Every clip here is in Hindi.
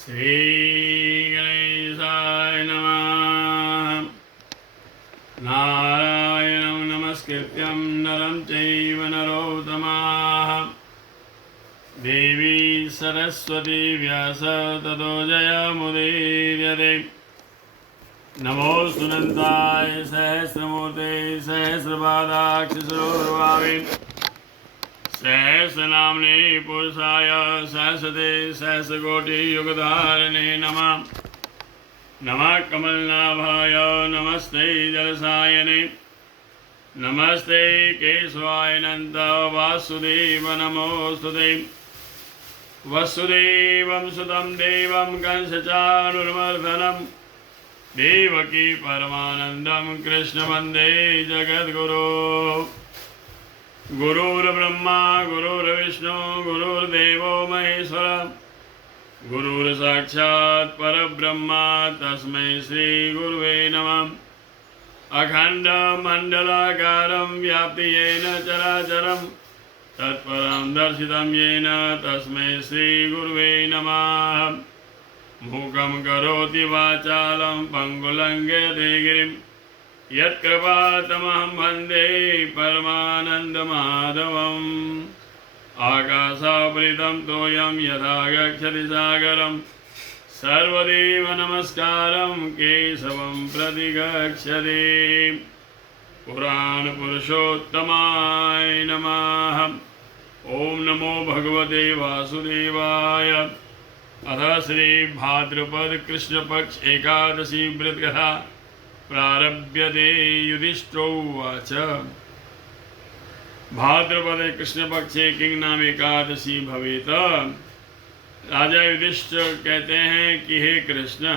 श्रीगणेशाय नमः। नारायणं नमस्कृत्यं नरं चैव नरोत्तमः। देवी सरस्वती व्यास ततो जयमुदीरये। नमो सुनन्ताय सहस्रमूर्ते सहस्रपादाक्षिसरोर्भावे सहस्रनाम्ने पुरुषाय सहस्रते सहस्रकोटियुगधारिणे नमः। नमः कमलनाभाय नमस्ते जलसायने नमस्ते केशवाय अनंत वासुदेव नमोस्तुते। वसुदेवं सुतं देवं कंसचाणूरमर्दनं देवकी परमानन्दं कृष्ण वन्दे जगद्गुरो। गुरुर्ब्रह्मा गुरुर्विष्णु गुरुर्देवो महेश्वर गुरुर्साक्षात् परब्रह्मा तस्मै श्रीगुरुवे नमः। अखण्डमण्डलाकारं व्याप्ति येन चराचरं तत्परं दर्शितं येन तस्मै श्रीगुरुवे नमः। मूकं करोति वाचालं पङ्गुलङ्घयते गिरिं यत्कृपातमहं वन्दे परमानन्दमाधवम्। आकाशावृतं तोयं यथा गच्छति सागरं सर्वदेव नमस्कारं केशवं प्रतिगच्छति। पुराणपुरुषोत्तमाय नमः। ओम नमो भगवते वासुदेवाय। अथ श्री भाद्रपद कृष्ण पक्ष एकादशी व्रतकथा प्रारभ्यते। युधिष्ठिरोवाच। भाद्रपद कृष्ण पक्षे किंग नाम एकादशी भवेत। राजा युधिष्ठिर कहते हैं कि हे कृष्ण,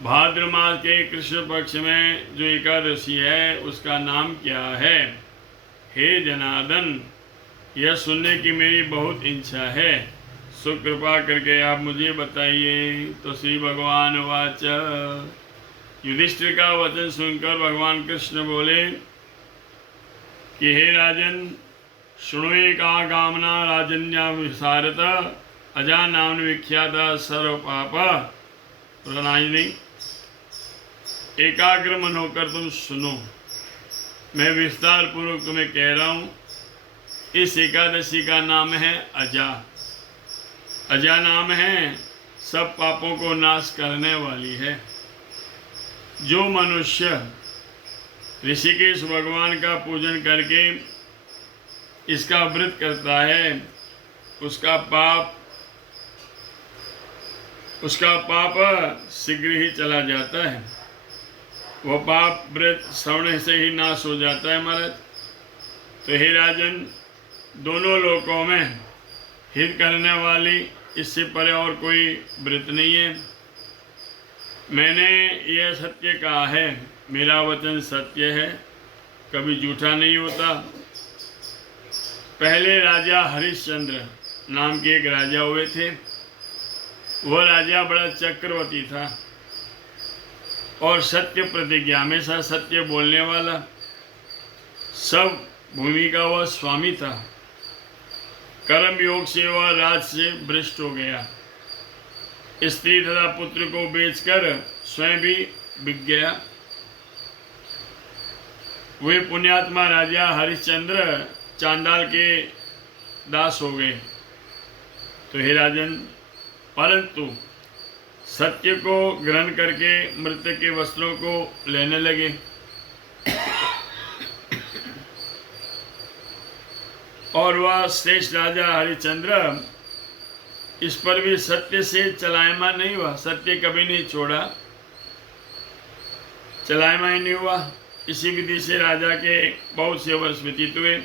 भाद्र मास के कृष्ण पक्ष में जो एकादशी है उसका नाम क्या है? हे जनार्दन, यह सुनने की मेरी बहुत इच्छा है, सो कृपा करके आप मुझे बताइए। तो श्री भगवान वाच। युधिष्ठिर का वचन सुनकर भगवान कृष्ण बोले कि हे राजन, शृणुवे का कामना राजन्या विसारत अजा नाम विख्यात सर्व पाप प्रणायिनी। एकाग्र मन होकर तुम सुनो, मैं विस्तार पूर्वक तुम्हें कह रहा हूँ। इस एकादशी का नाम है अजा। अजा नाम है, सब पापों को नाश करने वाली है। जो मनुष्य ऋषिकेश भगवान का पूजन करके इसका व्रत करता है उसका पाप शीघ्र ही चला जाता है। वह पाप व्रत श्रवण से ही नाश हो जाता है महाराज। तो हे राजन, दोनों लोकों में हित करने वाली इससे परे और कोई व्रत नहीं है। मैंने यह सत्य कहा है, मेरा वचन सत्य है, कभी झूठा नहीं होता। पहले राजा हरिश्चंद्र नाम के एक राजा हुए थे। वह राजा बड़ा चक्रवर्ती था और सत्य प्रतिज्ञा, हमेशा सत्य बोलने वाला, सब भूमि का वह स्वामी था। कर्म योग से वह राज से भ्रष्ट हो गया। स्त्री तथा पुत्र को बेचकर स्वयं भी बिक गया। वे पुण्यात्मा राजा हरिश्चंद्र चांडाल के दास हो गए। तो हे राजन, परंतु सत्य को ग्रहण करके मृत्यु के वस्त्रों को लेने लगे। और वह श्रेष्ठ राजा हरिश्चंद्र इस पर भी सत्य से चलायमान नहीं हुआ। सत्य कभी नहीं छोड़ा, चलायमान ही नहीं हुआ। इसी विधि से राजा के बहुत से वर्ष व्यतीत हुए।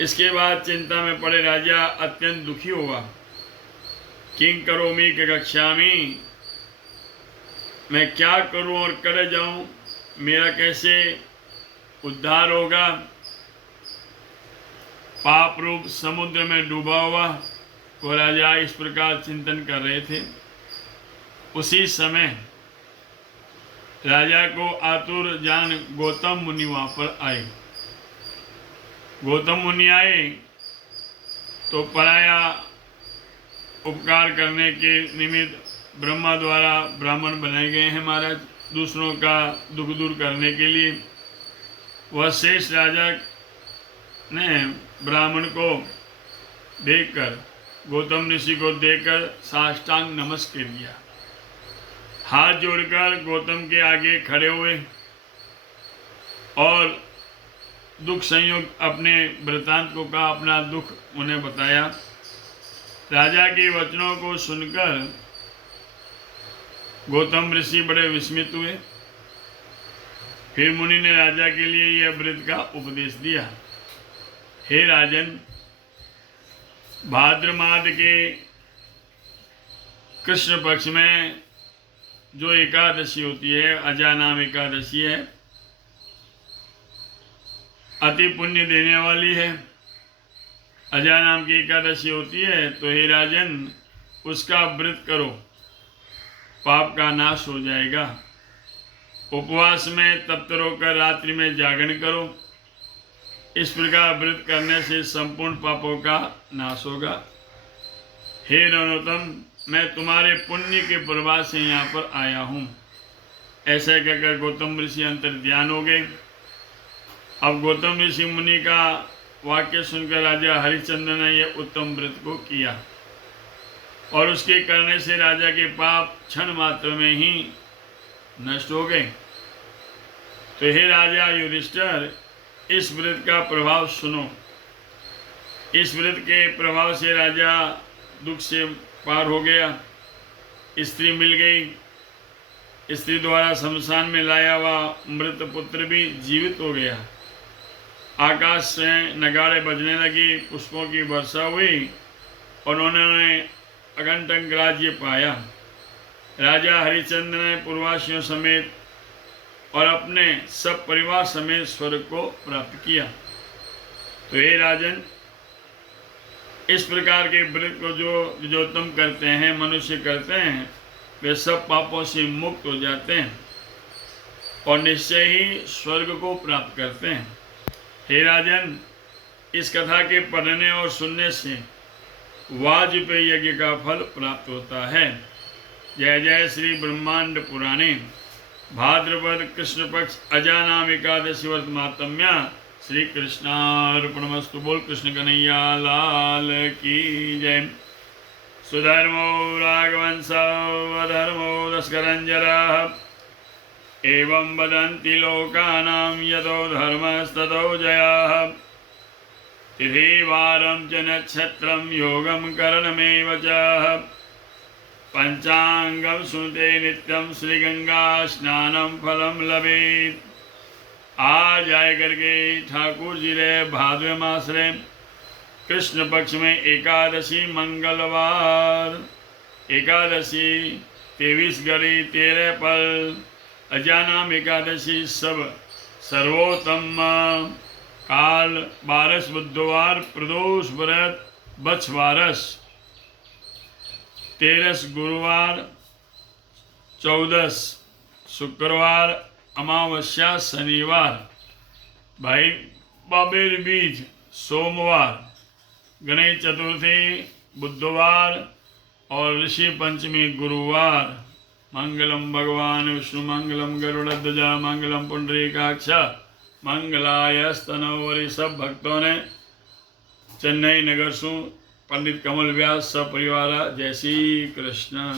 इसके बाद चिंता में पड़े राजा अत्यंत दुखी हुआ। किंग करोमि गच्छामि, मैं क्या करूं और करे जाऊं, मेरा कैसे उद्धार होगा? पाप रूप समुद्र में डूबा हुआ वो राजा इस प्रकार चिंतन कर रहे थे। उसी समय राजा को आतुर जान गौतम मुनि वहां पर आए। गौतम मुनि आए तो पराया उपकार करने के निमित्त ब्रह्मा द्वारा ब्राह्मण बनाए गए हैं महाराज, दूसरों का दुख दूर करने के लिए। वह शेष राजा ने ब्राह्मण को देखकर, गौतम ऋषि को देखकर साष्टांग नमस्कार किया, हाथ जोड़कर गौतम के आगे खड़े हुए और दुख संयोग अपने वृतांत को कहा, अपना दुख उन्हें बताया। राजा के वचनों को सुनकर गौतम ऋषि बड़े विस्मित हुए। फिर मुनि ने राजा के लिए यह व्रत का उपदेश दिया। हे राजन, भाद्र मास के कृष्ण पक्ष में जो एकादशी होती है, अजा नाम एकादशी है, अति पुण्य देने वाली है। अजा नाम की एकादशी होती है, तो हे राजन उसका व्रत करो, पाप का नाश हो जाएगा। उपवास में तप्त होकर रात्रि में जागरण करो। इस प्रकार व्रत करने से संपूर्ण पापों का नाश होगा। हे नरोत्तम, मैं तुम्हारे पुण्य के प्रभाव से यहाँ पर आया हूँ। ऐसा कहकर गौतम ऋषि अंतर ध्यान हो गए। अब गौतम ऋषि मुनि का वाक्य सुनकर राजा हरिश्चंद्र ने यह उत्तम व्रत को किया और उसके करने से राजा के पाप क्षण मात्र में ही नष्ट हो गए। तो हे राजा युधिष्ठिर, इस व्रत का प्रभाव सुनो। इस व्रत के प्रभाव से राजा दुख से पार हो गया, स्त्री मिल गई, स्त्री द्वारा शमशान में लाया हुआ मृत पुत्र भी जीवित हो गया। आकाश से नगाड़े बजने लगी, पुष्पों की वर्षा हुई और उन्होंने अगंटक राज्य पाया। राजा हरिश्चंद्र ने पूर्ववासियों समेत और अपने सब परिवार समेत स्वर्ग को प्राप्त किया। तो हे राजन, इस प्रकार के व्रत को जो तुम करते हैं, मनुष्य करते हैं, वे सब पापों से मुक्त हो जाते हैं और निश्चय ही स्वर्ग को प्राप्त करते हैं। हे राजन, इस कथा के पढ़ने और सुनने से वाजपेयी यज्ञ का फल प्राप्त होता है। जय जय श्री ब्रह्मांड पुराणे भाद्रपद कृष्ण पक्ष अजा नाम एकादशी व्रत महात्म्य। श्री कृष्णार्पणमस्तु। बोल कृष्ण कन्हैया लाल की जय। सुधर्मो राघवंशो अधर्मो दशकरंजरः एवं वदन्ति लोकानां यतो धर्मस्ततो जयः। तिथिवारं च नक्षत्रं योगं करणमेव च। पंचांगम सुनते नित्यं श्रीगंगा स्नानं फलं लभेत। आज आए करके ठाकुर जी रे भाद्र मास रे कृष्ण पक्ष में एकादशी मंगलवार, एकादशी 23 घड़ी 13 पल, अजानाम एकादशी सब सर्वोत्तम काल, 12 बुधवार प्रदोष व्रत बछवारस, 13 गुरुवार, 14 शुक्रवार, अमावस्या शनिवार, भाई बाबेर बीज सोमवार, गणेश चतुर्थी बुधवार और ऋषि पंचमी गुरुवार। मंगलम भगवान विष्णु मंगलम गरुड़ध्वजा मंगलम पुंडरीकाक्ष मंगलाय स्तनोवरी। सब भक्तों ने चेन्नई नगर से पंडित कमल व्यास सपरिवार जय श्री कृष्ण।